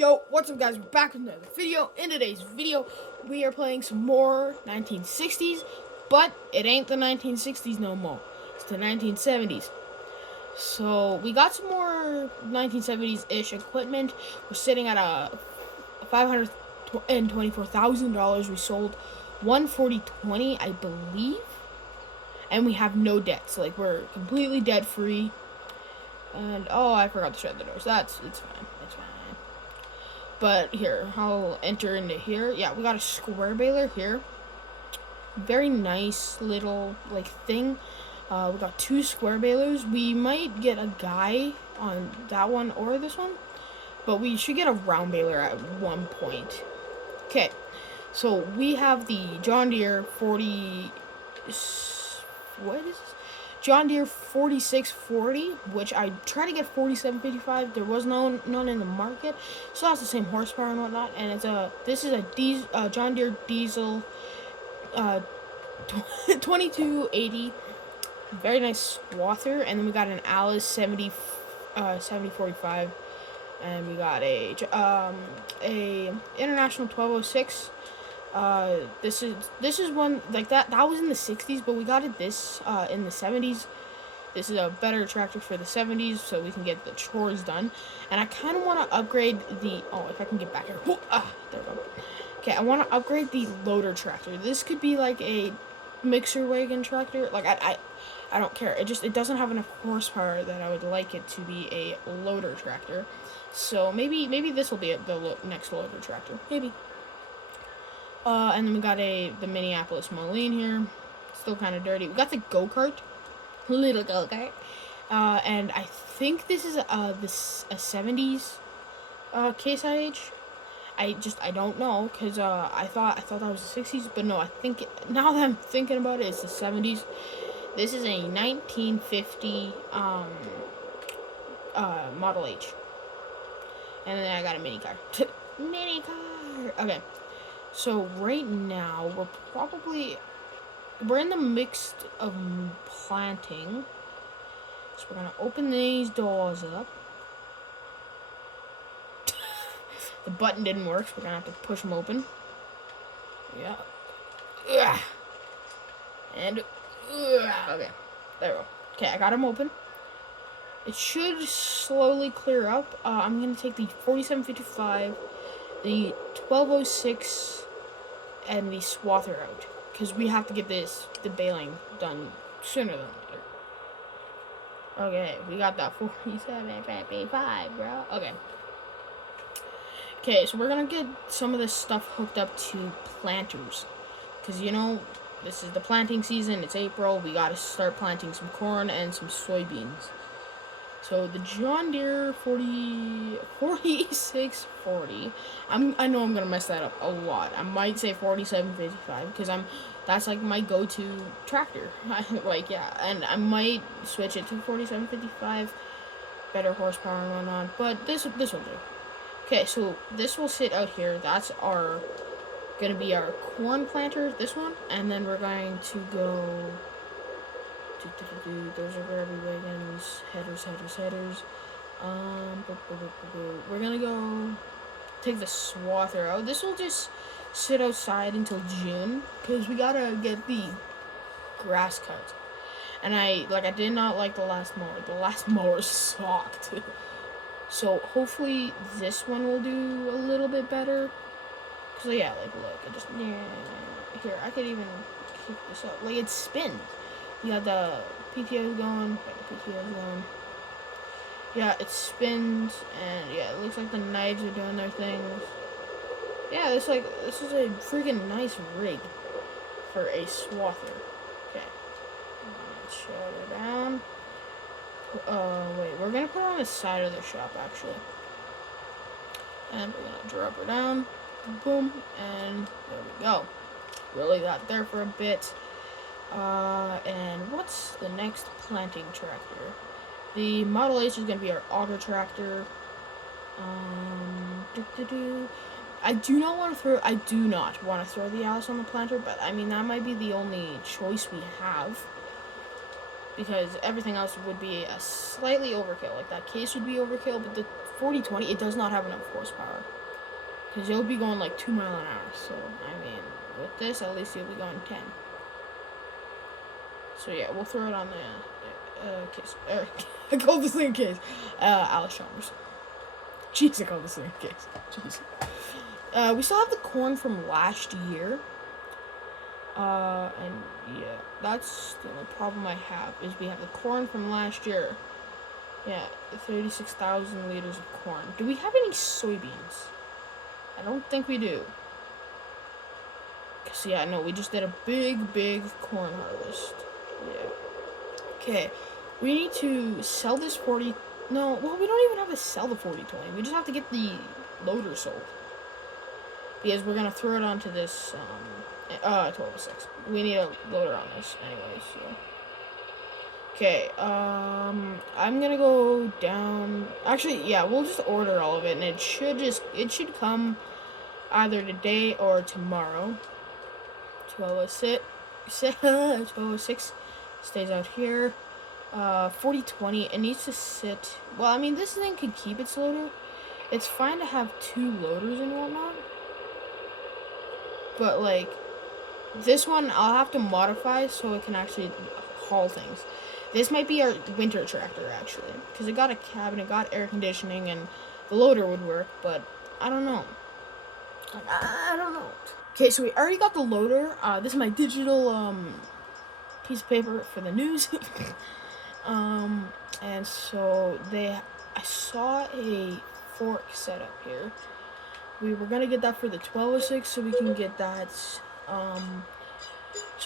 Yo, what's up guys, we're back with another video. In today's video, we are playing some more 1960s, but it ain't the 1960s no more. It's the 1970s. So, we got some more 1970s-ish equipment. We're sitting at a $524,000. We sold 140.20, I believe. And we have no debt, so like we're completely debt-free. And, oh, I forgot to shut the doors. It's fine. It's fine. But here, I'll enter into here. Yeah, we got a square baler here. Very nice little, like, thing. We got two square balers. We might get a guy on that one or this one. But we should get a round baler at one point. Okay, so we have the John Deere 40... What is this? John Deere 4640, which I tried to get 4755. There was none in the market. Still has the same horsepower and whatnot. And this is a John Deere diesel 2280. Very nice swather. And then we got an Alice 7045. And we got a International 1206. This is one like that was in the 60s, but we got it in the 70s. This is a better tractor for the 70s, so we can get the chores done. And I kind of want to upgrade the if I can get back here. There we go. Okay, I want to upgrade the loader tractor. This could be like a mixer wagon tractor. Like I don't care. It doesn't have enough horsepower that I would like it to be a loader tractor. So maybe this will be the next loader tractor. Maybe. And then we got the Minneapolis Moline here. Still kind of dirty. We got the go-kart. Little go-kart. And I think this is a 70s Case IH. I don't know, because I thought that was the 60s, but no, I think now that I'm thinking about it, it's the 70s. This is a 1950 Model H. And then I got a mini car. Mini car! Okay. So right now we're in the mix of planting. So we're gonna open these doors up. The button didn't work, so we're gonna have to push them open. Yeah. Ugh. And okay, there we go. Okay, I got them open. It should slowly clear up. I'm gonna take the 4755. The 1206 and the swather out, because we have to get the baling done sooner than later. Okay, we got that 4755, bro. Okay, so we're gonna get some of this stuff hooked up to planters, because this is the planting season. It's April. We gotta start planting some corn and some soybeans. So the John Deere 4640. I know I'm gonna mess that up a lot. I might say 4755 because that's like my go-to tractor. And I might switch it to 4755, better horsepower and whatnot. But this will do. Okay, so this will sit out here. That's gonna be our corn planter. This one, and then we're going to go. Those are gravity wagons, headers. We're gonna go take the swather out. This will just sit outside until June, because we gotta get the grass cut. And I did not like the last mower. The last mower sucked. So hopefully this one will do a little bit better. Cause yeah, look, here, I could even kick this up. Like, it spins. You got the PTOs going. Yeah, it spins, and yeah, it looks like the knives are doing their things. Yeah, this is a freaking nice rig for a swather. Okay, let's shut it down. Wait, we're gonna put her on the side of the shop actually, and we're gonna drop her down. Boom, and there we go. Really got there for a bit. And what's the next planting tractor? The Model H is going to be our auger tractor. I do not want to throw the Alice on the planter, but I mean, that might be the only choice we have, because everything else would be a slightly overkill. Like, that case would be overkill, but the 4020, it does not have enough horsepower. Because you'll be going like 2 miles an hour. So, I mean, with this, at least you'll be going 10. So, yeah, we'll throw it on the case. I called this thing a case. Allis Chalmers. Jeez, I called this thing a case. Jeez. We still have the corn from last year. And yeah, that's the only problem I have, is we have the corn from last year. Yeah, 36,000 liters of corn. Do we have any soybeans? I don't think we do. Cause yeah, no, we just did a big corn harvest. Yeah. Okay, we need to sell this 40. No, well, we don't even have to sell the 4020. We just have to get the loader sold. Because we're gonna throw it onto this 1206. We need a loader on this anyway, so. Okay, I'm gonna go down. Actually, yeah, we'll just order all of it, and it should come either today or tomorrow. 1206 stays out here. 4020, it needs to sit. Well, I mean, this thing could keep its loader. It's fine to have 2 loaders and whatnot. But, like, this one I'll have to modify so it can actually haul things. This might be our winter tractor, actually. Because it got a cabin, it got air conditioning, and the loader would work, but I don't know. I don't know. Okay, so we already got the loader. This is my digital piece of paper for the news. And so I saw a fork set up here. We were gonna get that for the 1206 so we can get that,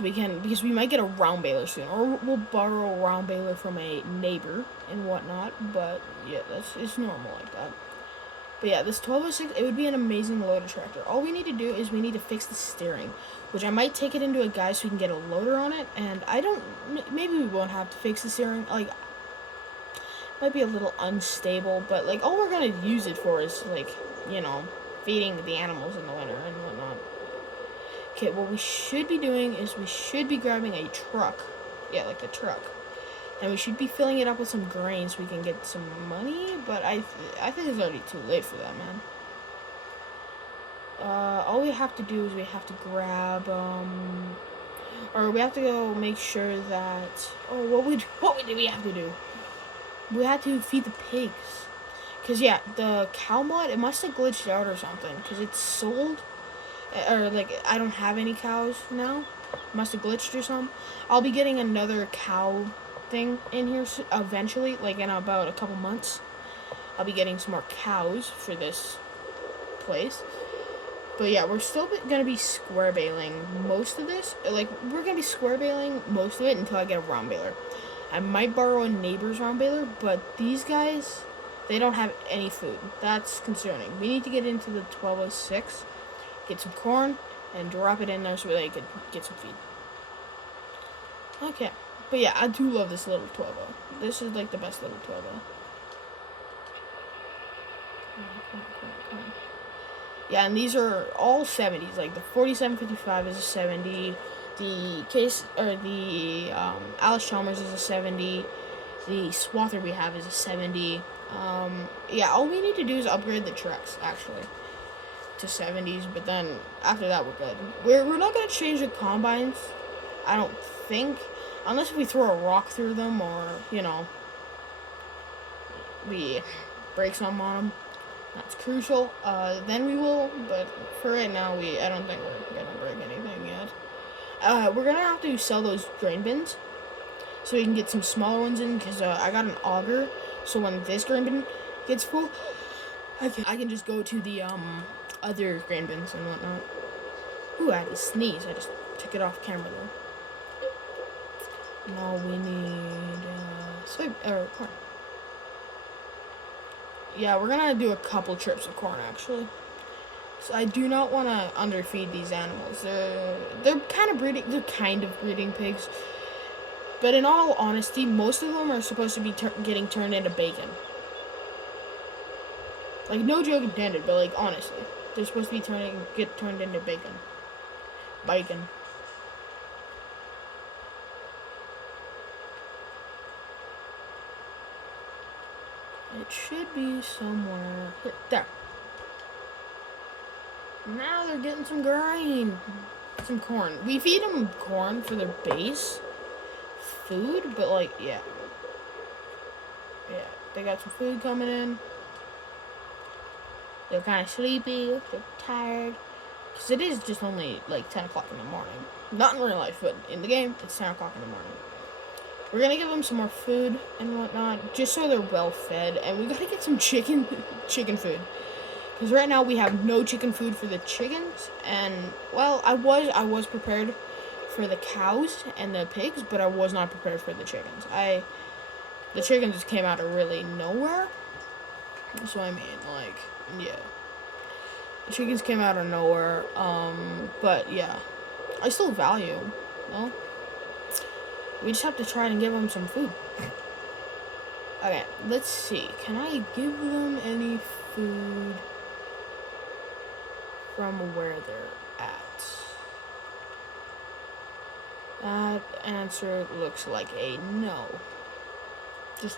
because we might get a round baler soon, or we'll borrow a round baler from a neighbor and whatnot, but yeah, it's normal like that. But yeah, this 1206, it would be an amazing loader tractor. All we need to do is we need to fix the steering, which I might take it into a guy so we can get a loader on it, and maybe we won't have to fix the steering, like, might be a little unstable, but, like, all we're gonna use it for is, like, feeding the animals in the winter and whatnot. Okay, what we should be doing is we should be grabbing a truck. Yeah, like the truck. And we should be filling it up with some grain so we can get some money, but I think it's already too late for that, man. All we have to do is we have to grab, or we have to go make sure that, what do we have to do? We have to feed the pigs. Because, yeah, the cow mod, it must have glitched out or something. Because it's sold. Or, like, I don't have any cows now. Must have glitched or something. I'll be getting another cow thing in here eventually. Like, in about a couple months. I'll be getting some more cows for this place. But, yeah, we're still going to be square baling most of this. Like, we're going to be square baling most of it until I get a round baler. I might borrow a neighbor's round baler. But these guys, they don't have any food. That's concerning. We need to get into the 1206, get some corn, and drop it in there so they could get some feed. Okay. But yeah, I do love this little 12. This is like the best little 12. Yeah, and these are all 70s. Like the 4755 is a 70. The Allis Chalmers is a 70. The Swather we have is a 70. Yeah, all we need to do is upgrade the trucks, actually, to 70s, but then after that we're good. We're not going to change the combines, I don't think, unless we throw a rock through them or, we break something on them. That's crucial. Then we will, but for right now, I don't think we're going to break anything yet. We're going to have to sell those grain bins so we can get some smaller ones in, because I got an auger, so when this grain bin gets full, I can just go to the other grain bins and whatnot. Ooh, I had to sneeze. I just took it off camera though. Now we need corn. Yeah, we're gonna do a couple trips of corn actually. So I do not want to underfeed these animals. They're kind of breeding pigs. But in all honesty, most of them are supposed to be getting turned into bacon. Like, no joke intended, but, like, honestly. They're supposed to be get turned into bacon. Bacon. It should be somewhere here. There. Now they're getting some grain. Some corn. We feed them corn for their base food, but like, yeah. Yeah, they got some food coming in. They're kind of sleepy. They're tired. Because it is just only like 10 o'clock in the morning. Not in real life, but in the game, it's 10 o'clock in the morning. We're going to give them some more food and whatnot, just so they're well fed. And we got to get some chicken food. Because right now we have no chicken food for the chickens. And, well, I was prepared for the cows and the pigs, but I was not prepared for the chickens. The chickens just came out of really nowhere. So, I mean, like, yeah. The chickens came out of nowhere. But, yeah. I still value, well, we just have to try and give them some food. Okay, let's see. Can I give them any food from where they're at? That answer looks like a no.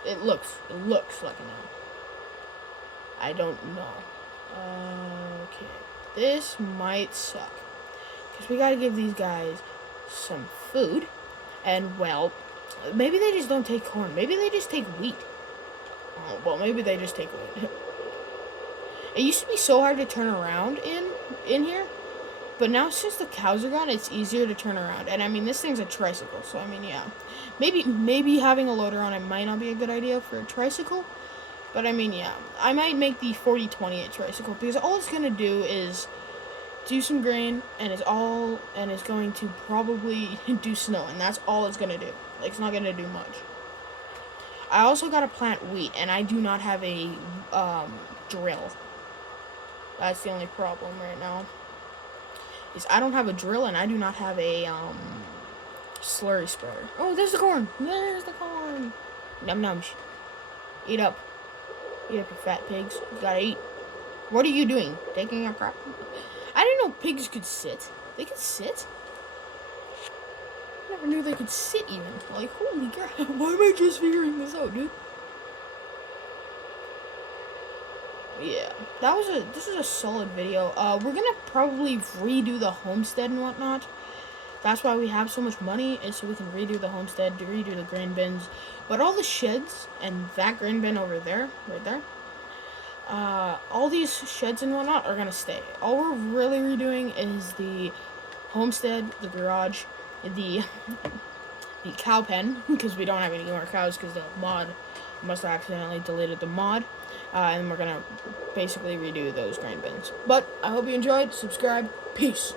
It looks like a no. I don't know. Okay. This might suck. Because we gotta give these guys some food. And, well, maybe they just don't take corn. Maybe they just take wheat. Oh, well, maybe they just take wheat. It used to be so hard to turn around in here. But now since the cows are gone, it's easier to turn around. And, I mean, this thing's a tricycle. So, I mean, yeah. Maybe having a loader on it might not be a good idea for a tricycle. But, I mean, yeah. I might make the 40/20 a tricycle. Because all it's going to do is do some grain, and it's going to probably do snow, and that's all it's gonna do. Like, it's not gonna do much. I also gotta plant wheat, and I do not have a drill. That's the only problem right now. Is I don't have a drill, and I do not have a slurry spreader. Oh, there's the corn. There's the corn. Num nums. Eat up. Eat up, you fat pigs. You gotta eat. What are you doing? Taking a crap? I didn't know pigs could sit. They could sit? I never knew they could sit even. Like, holy crap. Why am I just figuring this out, dude? Yeah. This is a solid video. We're gonna probably redo the homestead and whatnot. That's why we have so much money, is so we can redo the homestead, redo the grain bins. But all the sheds and that grain bin over there, right there, all these sheds and whatnot are gonna stay. All we're really redoing is the homestead, the garage, the cow pen, because we don't have any more cows because the mod must have accidentally deleted the mod. And we're gonna basically redo those grain bins. But I hope you enjoyed. Subscribe. Peace.